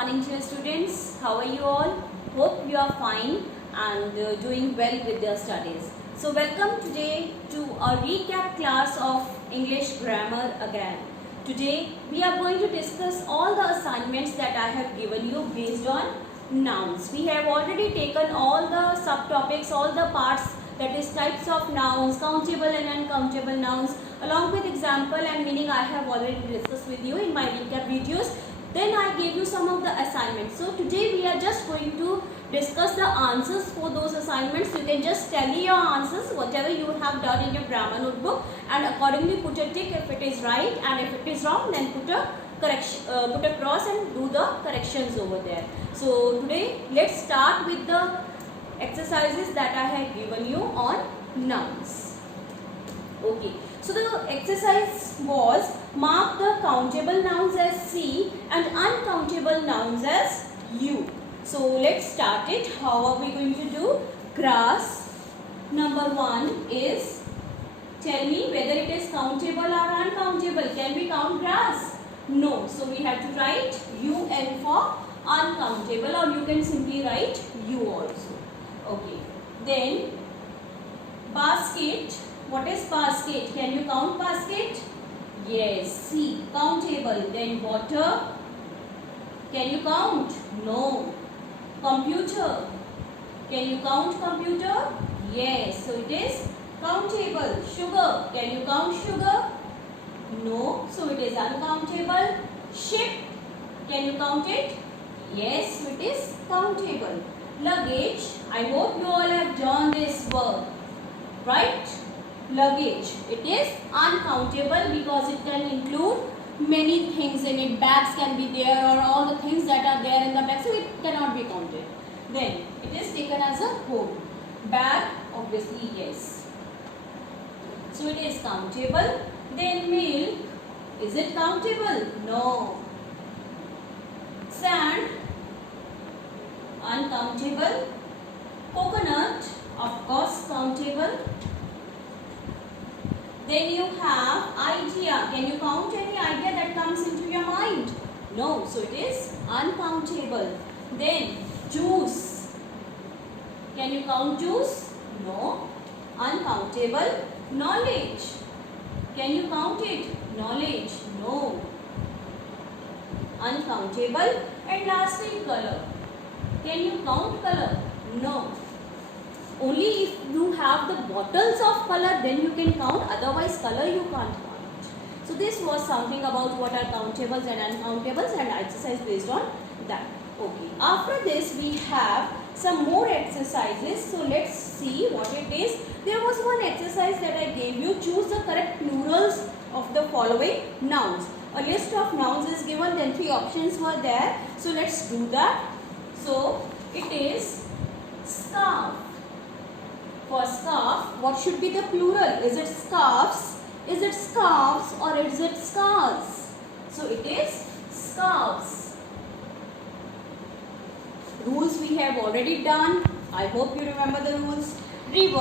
morning, dear students. How are you all? Hope you are fine and doing well with your studies. So welcome today to a recap class of English grammar again. Today we are going to discuss all the assignments that I have given you based on nouns. We have already taken all the subtopics, all the parts, that is types of nouns, countable and uncountable nouns, along with example and meaning I have already discussed with you in my recap videos. Then I gave you some of the assignments. So today we are just going to discuss the answers for those assignments. You can just tally your answers, whatever you have done in your grammar notebook, and accordingly put a tick if it is right, and if it is wrong then put a correction, put a cross and do the corrections over there. So today let's start with the exercises that I have given you on nouns. Okay, so the exercise was mark the countable nouns as C and uncountable nouns as U. So let's start it. How are we going to do? Grass. Number 1 is, tell me whether it is countable or uncountable. Can we count grass? No. So we have to write UN for uncountable, or you can simply write U also. Okay. Then basket. What is basket? Can you count basket? Yes. C. Countable. Then water. Can you count? No. Computer. Can you count computer? Yes. So it is countable. Sugar. Can you count sugar? No. So it is uncountable. Ship. Can you count it? Yes. So it is countable. Luggage. I hope you all have done this work. Right? Luggage. It is uncountable because it can include many things in it. Bags can be there, or all the things that are there in the bag. So it cannot be counted. Then it is taken as a whole. Bag, obviously yes. So it is countable. Then milk. Is it countable? No. Sand. Uncountable. Coconut. Of course countable. Then you have idea. Can you count any idea that comes into your mind? No. So it is uncountable. Then juice. Can you count juice? No. Uncountable. Knowledge. Can you count it? Knowledge. No. Uncountable. And lastly, color. Can you count color? No. Only if you have the bottles of color, then you can count. Otherwise, color you can't count. So this was something about what are countables and uncountables, and exercise based on that. Okay. After this, we have some more exercises. So let's see what it is. There was one exercise that I gave you. Choose the correct plurals of the following nouns. A list of nouns is given. Then 3 options were there. So let's do that. So it is scarf. For scarf, what should be the plural? Is it scarves? Is it scarves? Or is it scarves? So it is scarves. Rules we have already done. I hope you remember the rules. River.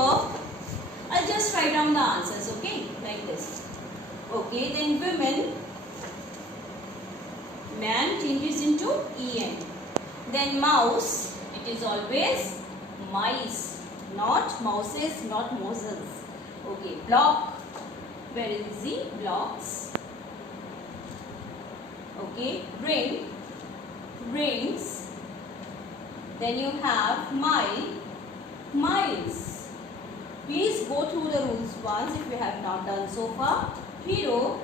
I'll just write down the answers, okay? Like this. Okay, then women. Man changes into en. Then mouse. It is always mice. Not mouses, not moses. Okay, block. Where is the blocks? Okay, ring. Rings. Then you have mile. Miles. Please go through the rules once if you have not done so far. Hero.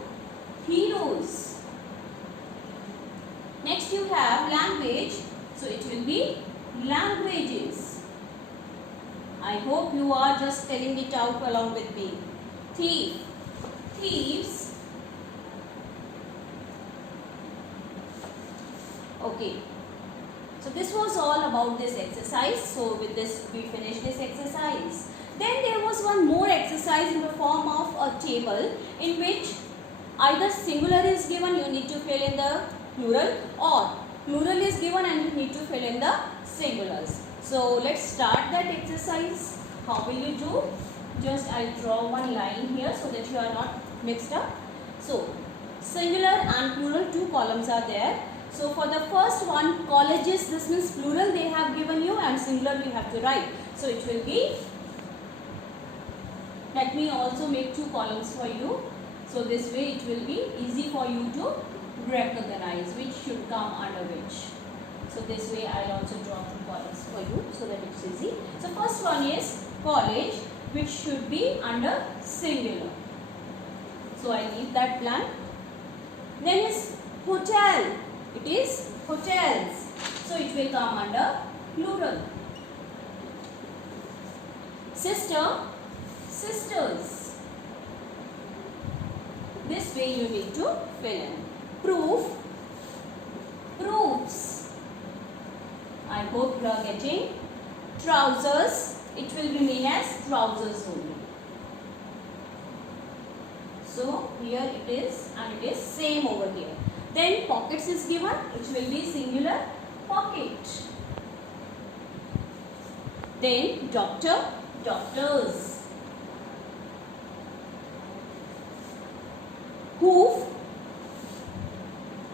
Heroes. Next you have language. So it will be languages. I hope you are just telling it out along with me. Thief. Thieves. Okay. So this was all about this exercise. So with this we finish this exercise. Then there was one more exercise in the form of a table in which either singular is given, you need to fill in the plural, or plural is given and you need to fill in the singulars. So let's start that exercise. How will you do? Just I'll draw one line here so that you are not mixed up. So singular and plural, 2 columns are there. So for the first one, colleges, this means plural they have given you and singular you have to write. So it will be, let me also make 2 columns for you. So this way it will be easy for you to recognize which should come under which. So this way I will also draw 2 columns for you so that it's easy. So first one is college, which should be under singular. So I leave that blank. Then is hotel. It is hotels. So it will come under plural. Sister, sisters. This way you need to fill in. Proof, proofs. I hope you are getting. Trousers, it will remain as trousers only. So here it is and it is same over here. Then pockets is given, which will be singular pocket. Then doctor, doctors. Hoof,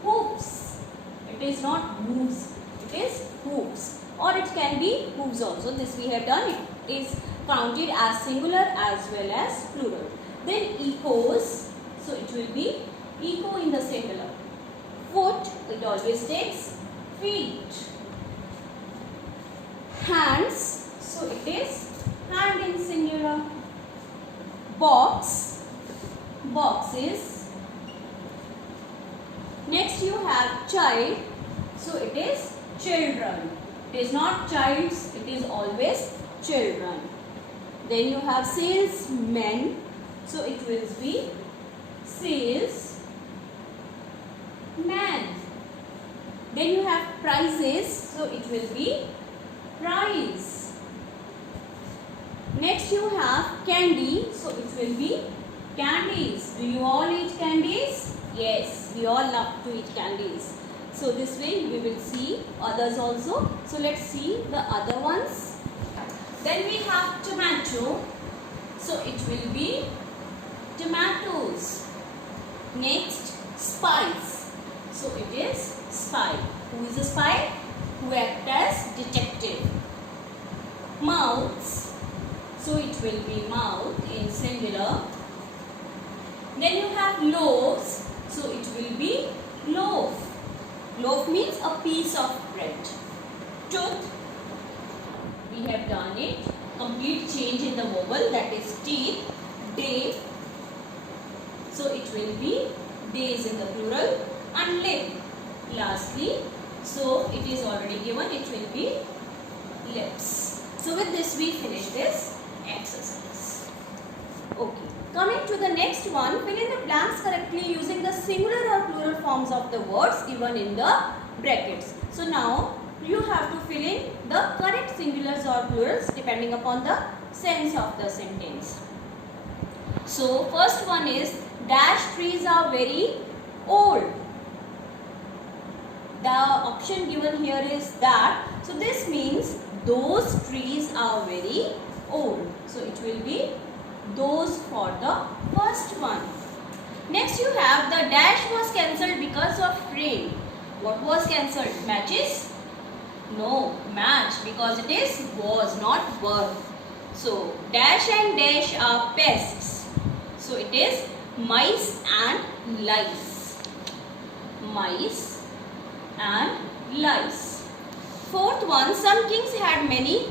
hoops. It is not hooves, it is hoops. Or it can be hooves also. This we have done. It is counted as singular as well as plural. Then echoes, so it will be echo in the singular. Foot, it always takes feet. Hands, so it is hand in singular. Box, boxes. Next you have child, so it is children. It is not childs, it is always children. Then you have salesmen, so it will be salesman. Then you have prizes, so it will be prize. Next you have candy, so it will be candies. Do you all eat candies? Yes, we all love to eat candies. So this way we will see others also. So let's see the other ones. Then we have tomato, so it will be tomatoes. Next, spies, so it is spy. Who is a spy? Who acts as detective. Mouths, so it will be mouth in singular. Then you have loaves, so it will be loaf. Loaf means a piece of bread. Tooth, we have done it. Complete change in the vowel, that is teeth. Day, so it will be days in the plural. And lip, lastly, so it is already given, it will be lips. So with this we finish this exercise. Okay. Coming to the next one, fill in the blanks correctly using the singular or plural forms of the words given in the brackets. So now you have to fill in the correct singulars or plurals depending upon the sense of the sentence. So first one is dash trees are very old. The option given here is that. So this means those trees are very old. So it will be those for the first one. Next you have the dash was cancelled because of rain. What was cancelled? Matches? No, match, because it is was, not were. So dash and dash are pests. So it is mice and lice. Mice and lice. Fourth one, some kings had many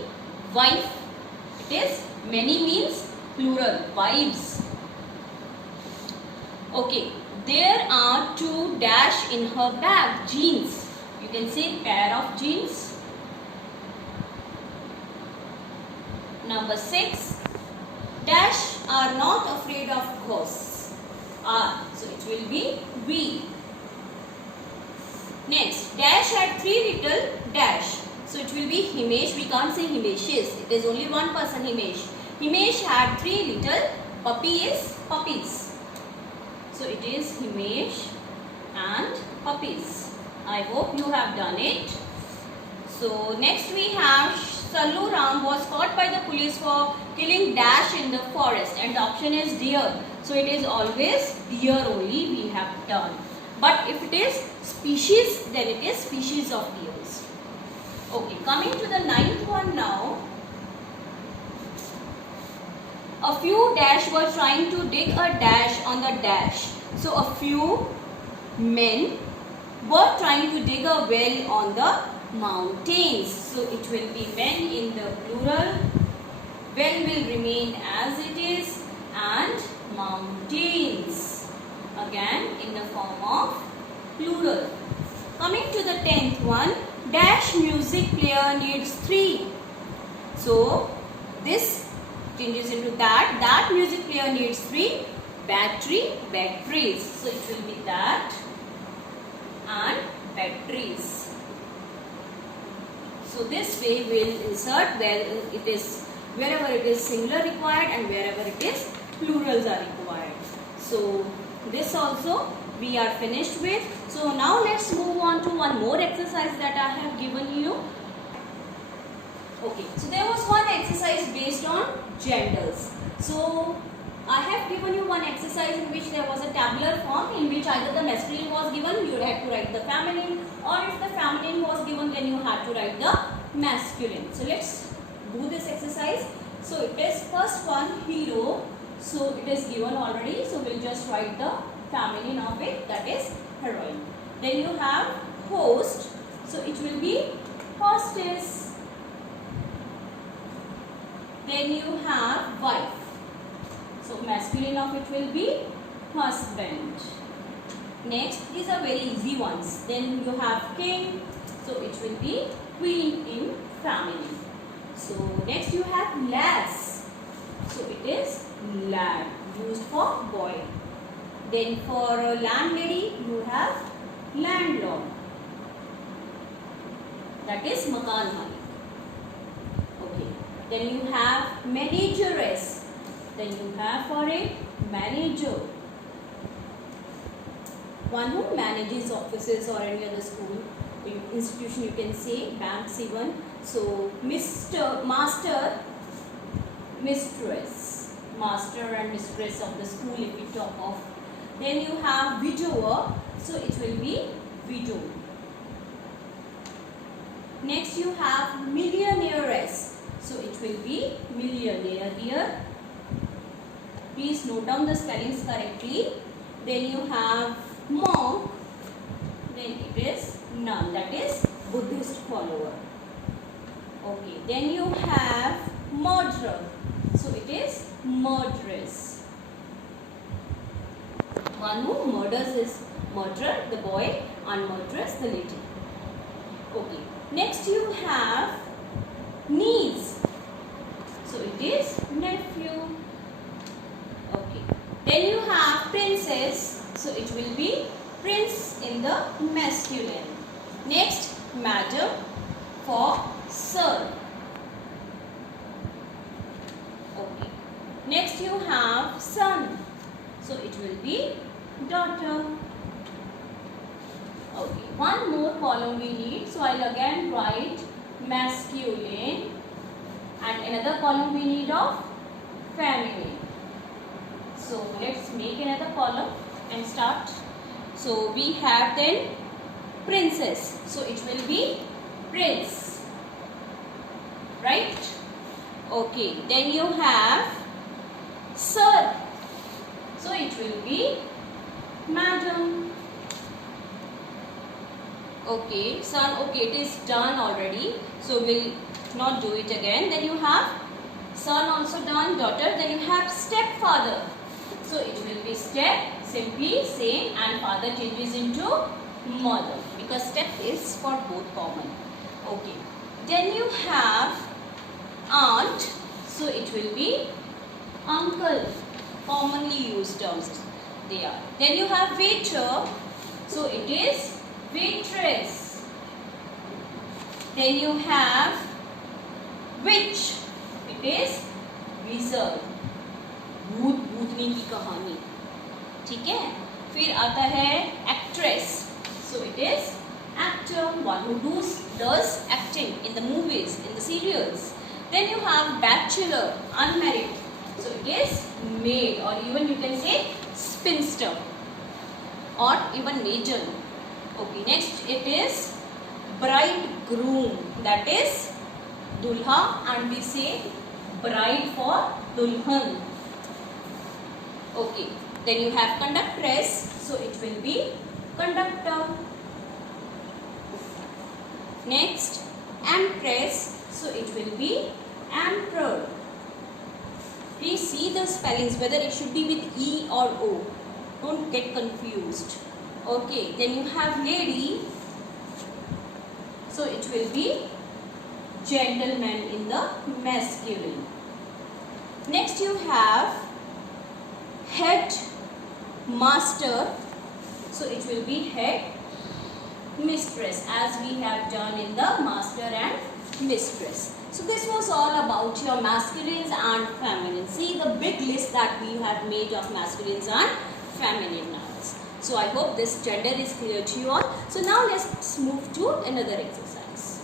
wives. It is many means plural, wives. Okay, there are 2 dash in her bag, jeans. You can say pair of jeans. Number 6, dash are not afraid of ghosts. Are, so it will be we. Next, dash had 3 little dash. So it will be Himesh. We can't say Himeshes. It is only one person, Himesh. Himesh had 3 little puppies. So it is Himesh and puppies. I hope you have done it. So next we have Sallu Ram was caught by the police for killing dash in the forest, and the option is deer. So it is always deer only we have done. But if it is species, then it is species of deers. Okay, coming to the 9th one now. A few dash were trying to dig a dash on the dash. So a few men were trying to dig a well on the mountains. So it will be men in the plural. Well will remain as it is, and mountains again in the form of plural. Coming to the 10th one, dash music player needs 3. So this changes into that music player needs 3 batteries. So it will be that and batteries. So this way we will insert wherever it is singular required and wherever it is plurals are required. So this also we are finished with. So now let's move on to one more exercise that I have given you. Okay, so there was one exercise based on genders. So I have given you one exercise in which there was a tabular form in which either the masculine was given, you had to write the feminine, or if the feminine was given, then you had to write the masculine. So let's do this exercise. So it is first one, hero. So it is given already. So we'll just write the feminine of it, that is heroine. Then you have host. So it will be hostess. Then you have wife. So masculine of it will be husband. Next, these are very easy ones. Then you have king. So it will be queen in feminine. So next you have lass. So it is lad, used for boy. Then for landlady you have landlord. That is makan malik. Okay. Then you have manageress. Then you have for it manager. One who manages offices or any other school, institution you can say, banks even. So Mr. Master, mistress. Master and mistress of the school if we talk of. Then you have widower. So it will be widow. Next you have millionairess. So it will be millionaire here. Please note down the spellings correctly. Then you have monk. Then it is nun. That is Buddhist follower. Okay. Then you have murderer. So it is murderess. One who murders is murderer, the boy, and murderess, the lady. Okay. Next you have niece. So it is nephew. Okay. Then you have princess. So it will be prince in the masculine. Next, madam for sir. Okay. Next you have son. So it will be daughter. Okay. One more column we need. So I'll again write masculine. And another column we need of feminine. So let's make another column and start. So we have then princess. So it will be prince. Right? Okay. Then you have sir. So it will be madam. Okay. Son. Okay. It is done already. So we'll not do it again. Then you have son also done, daughter. Then you have stepfather. So it will be step, simply same, and father changes into mother because step is for both common. Okay. Then you have aunt. So it will be uncle. Commonly used terms they are. Then you have waiter. So it is waitress. Then you have witch. It is wizard. भूत भूतनी की कहानी. ठीक है. फिर आता है actress. So it is actor, one who does acting in the movies, in the serials. Then you have bachelor, unmarried. So it is maid, or even you can say spinster. or even major. Okay, next it is bridegroom, that is dulha, and we say bride for dulhan. Okay, then you have conductress, so it will be conductor. Next, empress, so it will be emperor. Please see the spellings, whether it should be with E or O. Don't get confused. Okay, then you have lady, so it will be gentleman in the masculine. Next you have head master, so it will be head mistress, as we have done in the master and mistress. So this was all about your masculines and feminines. See the big list that we have made of masculines and feminine nouns. So I hope this gender is clear to you all. So now let's move to another exercise.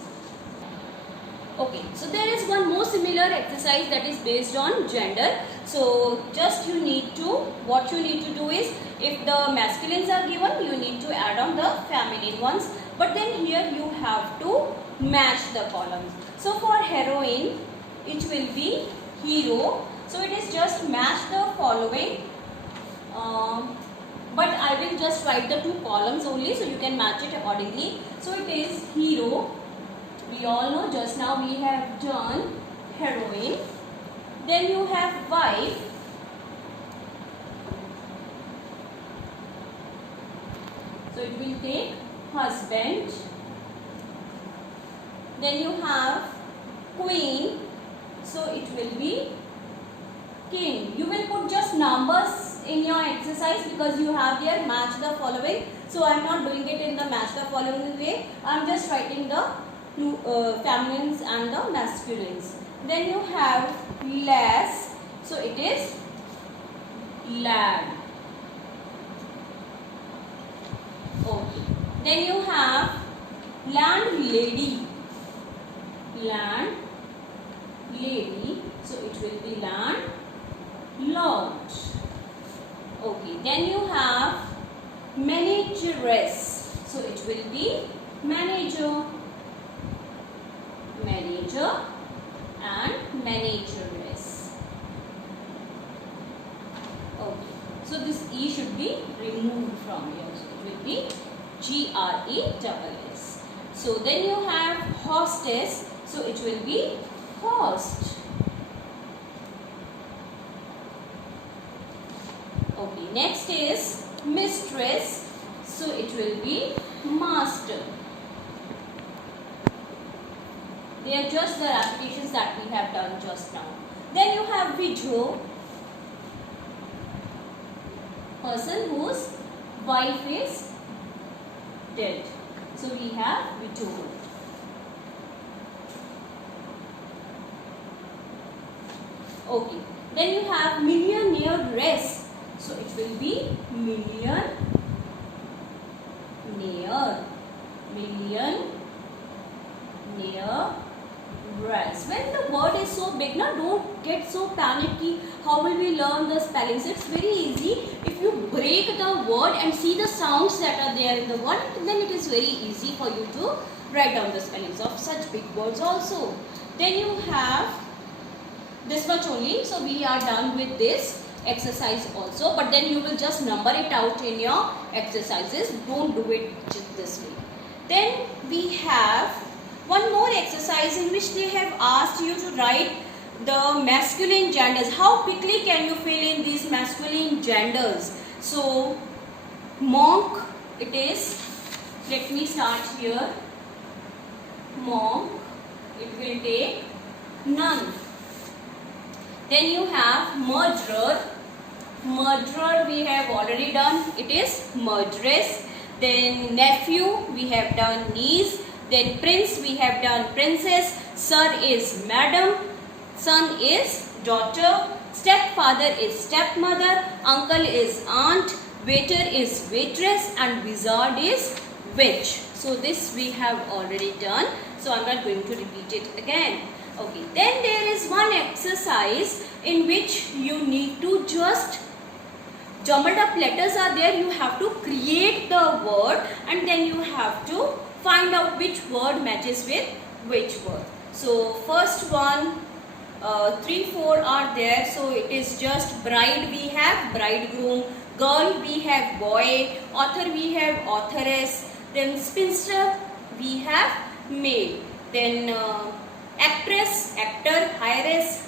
Okay, so there is one more similar exercise that is based on gender. So just what you need to do is, if the masculines are given, you need to add on the feminine ones. But then here you have to match the columns. So for heroine, it will be hero. So it is just match the following. But I will just write the two columns only, so you can match it accordingly. So it is hero. We all know just now we have done heroine. Then you have wife. So it will take husband. Then you have queen. So it will be king. You will put just numbers in your exercise because you have there match the following. So I am not doing it in the match the following way. I am just writing the feminines and the masculines. Then you have lass, so it is lad. Okay. Then you have landlady, landlady, so it will be landlord. Okay. Then you have manageress, so it will be manager, manager and manageress. Okay, so this E should be removed from here, so it will be GRESS. So then you have hostess, so it will be host. Okay, next is mistress, so it will be master. They are just the applications that we have done just now. Then you have widow, person whose wife is dead. So we have widow. Okay. Then you have millionairess. So it will be millionaire. When the word is so big, now don't get so panicky. How will we learn the spellings? It's very easy. If you break the word and see the sounds that are there in the word, then it is very easy for you to write down the spellings of such big words also. Then you have this much only. So we are done with this exercise also. But then you will just number it out in your exercises. Don't do it just this way. Then we have one more exercise in which they have asked you to write the masculine genders. How quickly can you fill in these masculine genders? So monk, it is, let me start here. Monk, it will take nun. Then you have murderer. Murderer we have already done, it is murderess. Then nephew we have done niece. Then prince we have done princess. Sir is madam. Son is daughter. Stepfather is stepmother. Uncle is aunt. Waiter is waitress. And wizard is witch. So this we have already done. So I am not going to repeat it again. Okay. Then there is one exercise in which you need to just jumbled up letters are there, you have to create the word and then you have to find out which word matches with which word. So first one, 3, 4 are there. So it is just bride, we have bridegroom, girl we have boy, author we have authoress, then spinster we have maid, then actress, actor, heiress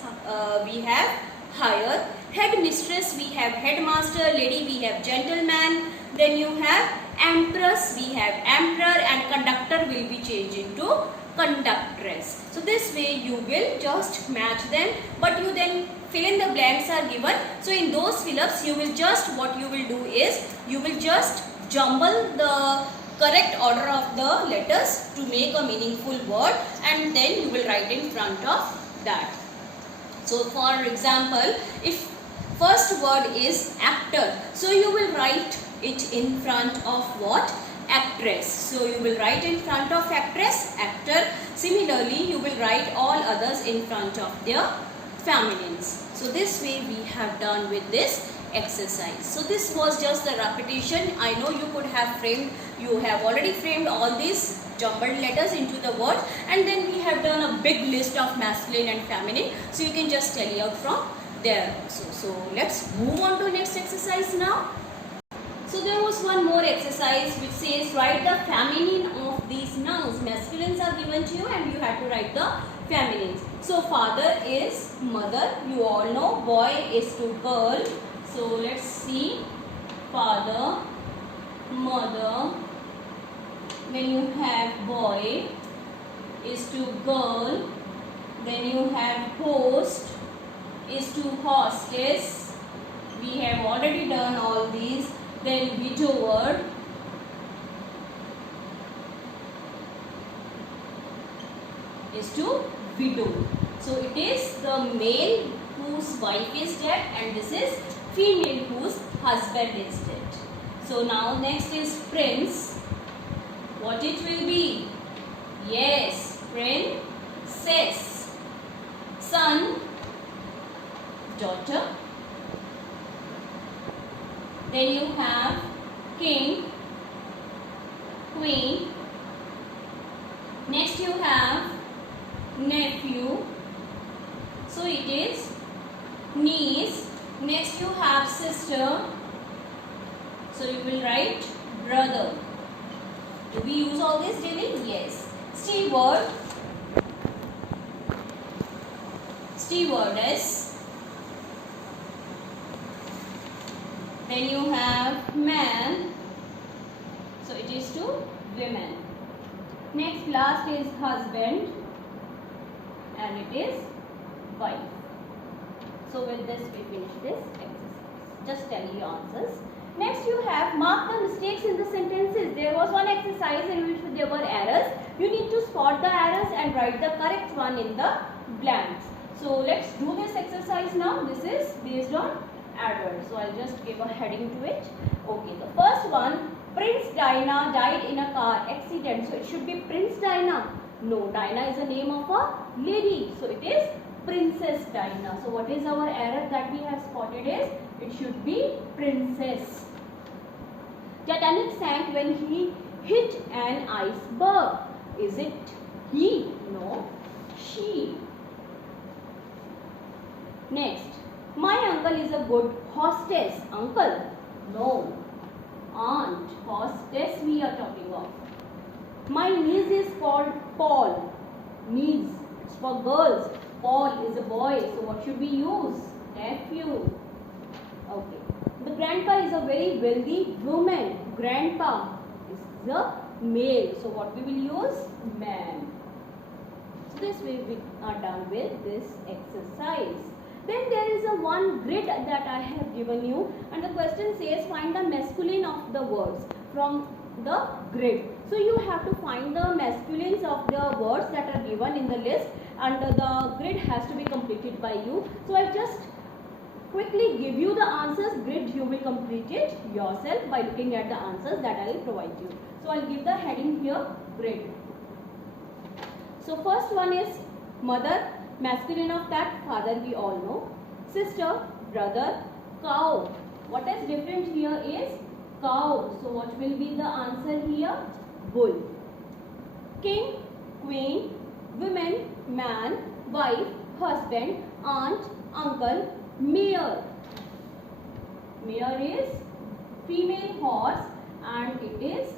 we have hire, headmistress we have headmaster, lady we have gentleman, then you have empress we have emperor, and conductor will be changed into conductress. So this way you will just match them, but you then fill in the blanks are given. So in those fill-ups you will just, what you will do is you will just jumble the correct order of the letters to make a meaningful word, and then you will write in front of that. So for example, if first word is actor, so you will write it in front of what? Actress. So you will write in front of actress, actor. Similarly, you will write all others in front of their feminines. So this way we have done with this exercise. So this was just the repetition. I know you could have framed, you have already framed all these jumbled letters into the word, and then we have done a big list of masculine and feminine. So you can just tally out from there also. So let's move on to next exercise now. So there was one more exercise which says write the feminine of these nouns. Masculines are given to you and you have to write the feminines. So father is mother, you all know. Boy is to girl. So let's see. Father, mother. Then you have boy is to girl. Then you have host is to hostess. We have already done all these. Then widower is to widow. So it is the male whose wife is dead and this is female whose husband is dead. So now next is prince. What it will be? Yes, princess. Son, daughter. Then you have king, queen. Next you have nephew. So it is niece. Next you have sister. So you will write brother. Do we use all this daily? Yes. Steward. Stewardess. Then you have man. So it is to women. Next, last is husband. And it is wife. So with this we finish this exercise. Just tell your answers. Next you have mark the mistakes in the sentences. There was one exercise in which there were errors. You need to spot the errors and write the correct one in the blanks. So let's do this exercise now. This is based on error. So I'll just give a heading to it. Okay, the first one, Prince Diana died in a car accident. So it should be Prince Diana. No, Diana is the name of a lady. So it is Princess Diana. So what is our error that we have spotted is, it should be princess. Titanic sank when he hit an iceberg. Is it he? No, she. Next. My uncle is a good hostess. Uncle? No. Aunt. Hostess we are talking of. My niece is called Paul. Niece. It's for girls. Paul is a boy. So what should we use? Nephew. Okay. The grandpa is a very wealthy woman. Grandpa is the male. So what we will use? Man. So this way we are done with this exercise. Then there is a one grid that I have given you, and the question says find the masculine of the words from the grid. So you have to find the masculines of the words that are given in the list, and the grid has to be completed by you. So I'll just quickly give you the answers. Grid you will complete it yourself by looking at the answers that I will provide you. So I'll give the heading here, grid. So first one is mother. Masculine of that, father we all know. Sister, brother, cow, What is different here is cow. So what will be the answer here? Bull. King, queen, woman, man, wife, husband, aunt, uncle, mare. Mare is female horse and it is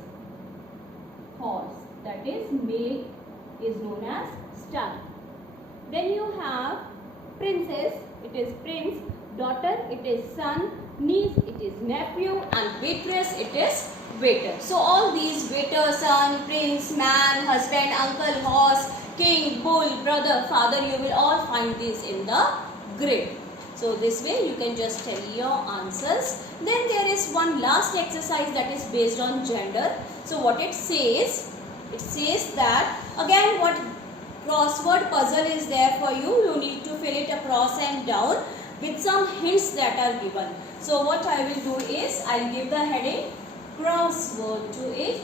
horse. That is male is known as stag. Then you have princess, it is prince, daughter, it is son, niece, it is nephew, and waitress, it is waiter. So all these waiter, son, prince, man, husband, uncle, horse, king, bull, brother, father, you will all find these in the grid. So this way you can just tell your answers. Then there is one last exercise that is based on gender. So what it says that again what crossword puzzle is there for you. You need to fill it across and down with some hints that are given. So what I will do is I will give the heading crossword to it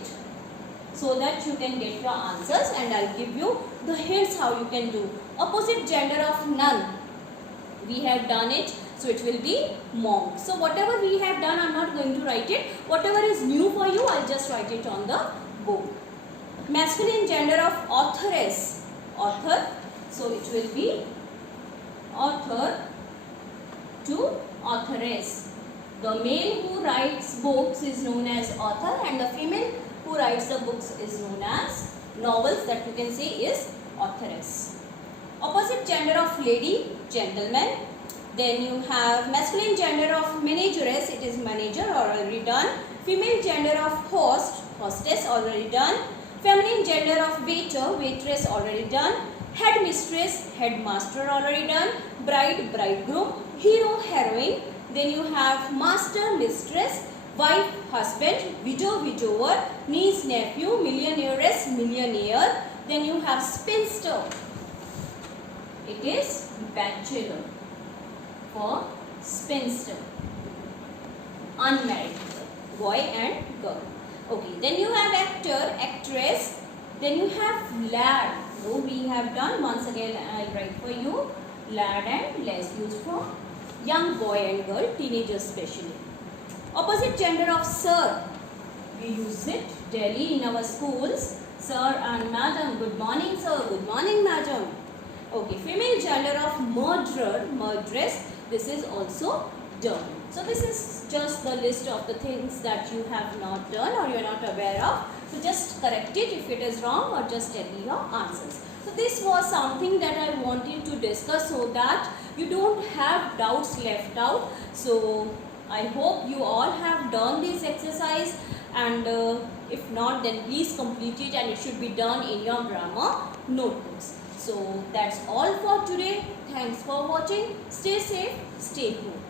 so that you can get your answers, and I will give you the hints how you can do. Opposite gender of none. We have done it, so it will be monk. So whatever we have done, I am not going to write it. Whatever is new for you, I will just write it on the board. Masculine gender of authoress. Author. So it will be author to authoress. The male who writes books is known as author, and the female who writes the books is known as novels, that you can say is authoress. Opposite gender of lady, gentleman. Then you have masculine gender of manageress, it is manager, already done. Female gender of host, hostess, already done. Feminine gender of waiter, waitress, already done. Headmistress, headmaster, already done. Bride, bridegroom. Hero, heroine. Then you have master, mistress. Wife, husband. Widow, widower. Niece, nephew. Millionairess, millionaire. Then you have spinster. It is bachelor for spinster. Unmarried boy and girl. Okay, then you have actor, actress. Then you have lad. So we have done, once again I will write for you, lad and lass, used for young boy and girl, teenagers especially. Opposite gender of sir. We use it daily in our schools. Sir and madam. Good morning sir. Good morning madam. Okay, female gender of murderer, murderess. This is also done. So this is just the list of the things that you have not done or you are not aware of. So just correct it if it is wrong, or just tell me your answers. So this was something that I wanted to discuss so that you don't have doubts left out. So I hope you all have done this exercise, and if not, then please complete it, and it should be done in your grammar notebooks. So that's all for today. Thanks for watching. Stay safe, stay home.